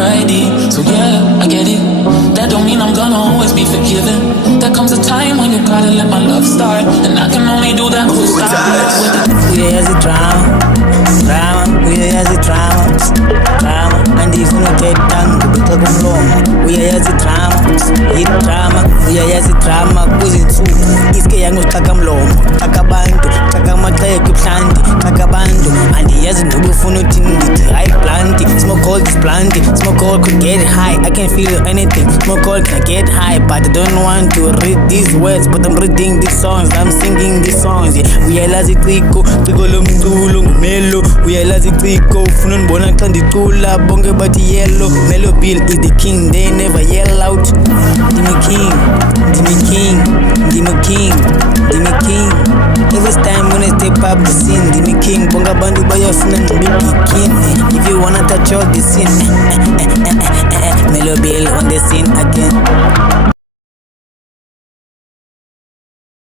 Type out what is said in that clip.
variety. So yeah, I get it. That don't mean I'm gonna always be forgiven. There comes a time when you gotta let my love start, and I can only do that with we are the drama, we are the drama, and if you get done, we talk long. We are the drama, we are the drama, kuzinsu. Iske yangu taka mlomo, taka bantu, taka mateke planti, taka bantu, and yes, no bufunu tindi, high planti, smoke all this planti, smoke all could get high. I can feel anything, smoke all can get high, but I don't want to read these words, but I'm reading these songs, I'm singing these songs. Yeah. We are lazy triko lomdulo mellow. We are lazy triko funun bona kandi tula bonge but yellow. Mellow Bill is the king, they never yell out. Gimme king, gimme king, gimme king, gimme king. Every time when I step up the scene, gimme king. Bonga bandu baya funan big king. If you wanna touch all the scene, Mellow Bill on the scene again.